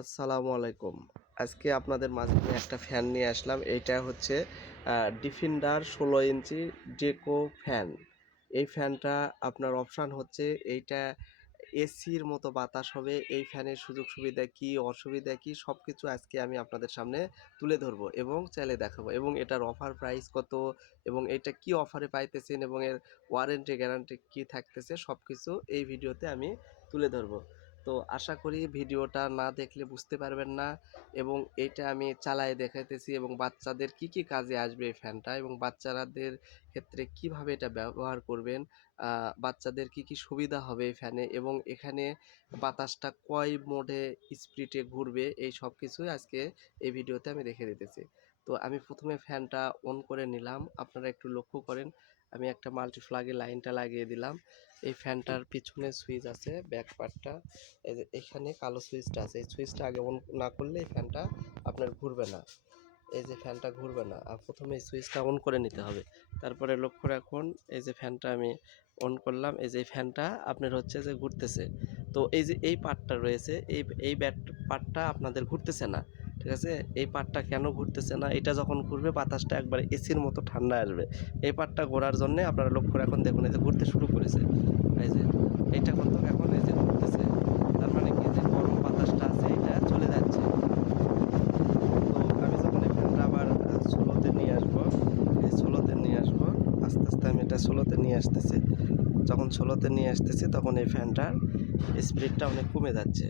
আসসালামু আলাইকুম। আজকে আপনাদের মাঝে আমি একটা ফ্যান নিয়ে আসলাম। এইটা হচ্ছে ডিফেন্ডার ১৬ ইঞ্চি ডেকো ফ্যান। এই ফ্যানটা আপনার অপশান হচ্ছে এইটা এসির মতো বাতাস হবে। এই ফ্যানের সুযোগ সুবিধা কী, অসুবিধা কী সবকিছু আজকে আমি আপনাদের সামনে তুলে ধরবো এবং চালিয়ে দেখাবো এবং এটার অফার প্রাইস কত এবং এটা কি অফারে পাইতেছেন এবং এর ওয়ারেন্টি গ্যারান্টি কী থাকতেছে সবকিছু এই ভিডিওতে আমি তুলে ধরবো। তো আশা করি ভিডিওটা না দেখলে বুঝতে পারবেন না এবং এইটা আমি চালায় দেখাইতেছি এবং বাচ্চাদের কি কি কাজে আসবে এই ফ্যানটা এবং বাচ্চাদের ক্ষেত্রে কিভাবে এটা ব্যবহার করবেন, বাচ্চাদের কি কি সুবিধা হবে এই ফ্যানে এবং এখানে বাতাসটা কয় মোডে স্পিডে ঘুরবে এই সব কিছুই আজকে এই ভিডিওতে আমি দেখে দিতেছি। তো আমি প্রথমে ফ্যানটা অন করে নিলাম, আপনারা একটু লক্ষ্য করেন আমি একটা মাল্টিপ্লাগে লাইনটা লাগিয়ে দিলাম। এই ফ্যানটার পিছনে সুইচ আছে, ব্যাক পার্টটা এই যে এখানে কালো সুইচটা আছে, এই সুইচটা আগে অন না করলে এই ফ্যানটা আপনার ঘুরবে না। এই যে ফ্যানটা ঘুরবে না, আর প্রথমে এই সুইচটা অন করে নিতে হবে। তারপরে লক্ষ্য রাখুন এই যে ফ্যানটা আমি অন করলাম, এই যে ফ্যানটা আপনার হচ্ছে যে ঘুরতেছে। তো এই যে এই পার্টটা রয়েছে এই পার্টটা আপনাদের ঘুরতেছে না, ঠিক আছে? এই পার্টটা কেন ঘুরতেছে না? এটা যখন ঘুরবে বাতাসটা একবারে এসির মতো ঠান্ডা আসবে। এই পার্টটা ঘোরার জন্যে আপনারা লক্ষ্য রাখুন, দেখুন এই যে ঘুরতে শুরু করেছে। এই যে এইটা কিন্তু এখন এই যে ঘুরতেছে, তার মানে কি যে গরম বাতাসটা আছে এটা চলে যাচ্ছে। তো আমি যখন এই ফ্যানটা আবার ষোলোতে নিয়ে আসবো, এই ষোলোতে নিয়ে আসবো, আস্তে আস্তে আমি এটা ষোলোতে নিয়ে আসতেছি। যখন ষোলোতে নিয়ে আসতেছি তখন এই ফ্যানটার স্পিডটা অনেক কমে যাচ্ছে।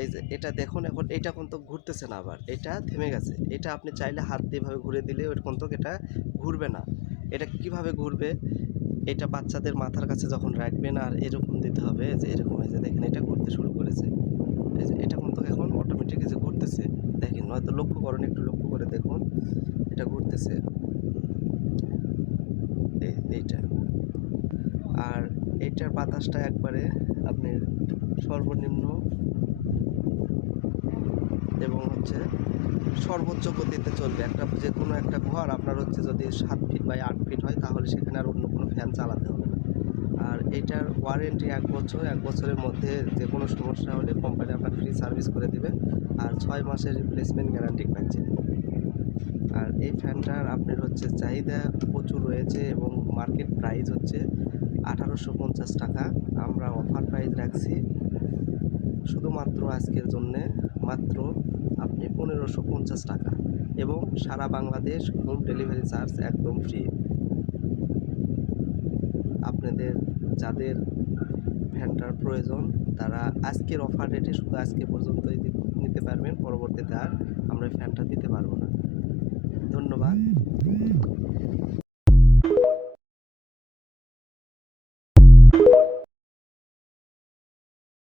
এই যে এটা দেখুন এখন এটা কিন্তু ঘুরতেছে না, আবার এটা থেমে গেছে। এটা আপনি চাইলে হাত দিয়ে এভাবে ঘুরে দিলে ওই কিন্তু এটা ঘুরবে না। এটা কিভাবে ঘুরবে? এটা বাচ্চাদের মাথার কাছে যখন রাখবেন আর এরকম দিতে হবে যে এরকম, এই যে দেখেন এটা ঘুরতে শুরু করেছে। এই যে এটা কিন্তু এখন অটোমেটিক এই যে ঘুরতেছে, দেখেন হয়তো লক্ষ্য করেন, একটু লক্ষ্য করে দেখুন এটা ঘুরতেছে এইটা। আর এইটার বাতাসটা একবারে আপনি সর্বনিম্ন এবং হচ্ছে সর্বোচ্চ গতিতে চলবে। একটা যে কোনো একটা ঘর আপনার হচ্ছে যদি 7 ফিট বাই 8 ফিট হয় তাহলে সেখানে আর অন্য কোনো ফ্যান চালাতে হবে না। আর এটার ওয়ারেন্টি 1 বছর, 1 বছরের মধ্যে যে কোনো সমস্যা হলে কোম্পানি আপনার ফ্রি সার্ভিস করে দিবে আর 6 মাসের রিপ্লেসমেন্ট গ্যারান্টি পাচ্ছেন। আর এই ফ্যানটার আপনার হচ্ছে চাহিদা প্রচুর রয়েছে এবং মার্কেট প্রাইস হচ্ছে 1850 টাকা। আমরা অফার প্রাইস রাখছি শুধুমাত্র আজকের জন্যে মাত্র আপনি 1550 টাকা এবং সারা বাংলাদেশ হোম ডেলিভারি চার্জ একদম ফ্রি। আপনাদের যাদের ফ্যানটার প্রয়োজন তারা আজকের অফার রেটে শুধু আজকে পর্যন্তই নিতে পারবেন, পরবর্তীতে আর আমরা ফ্যানটা দিতে পারবো না।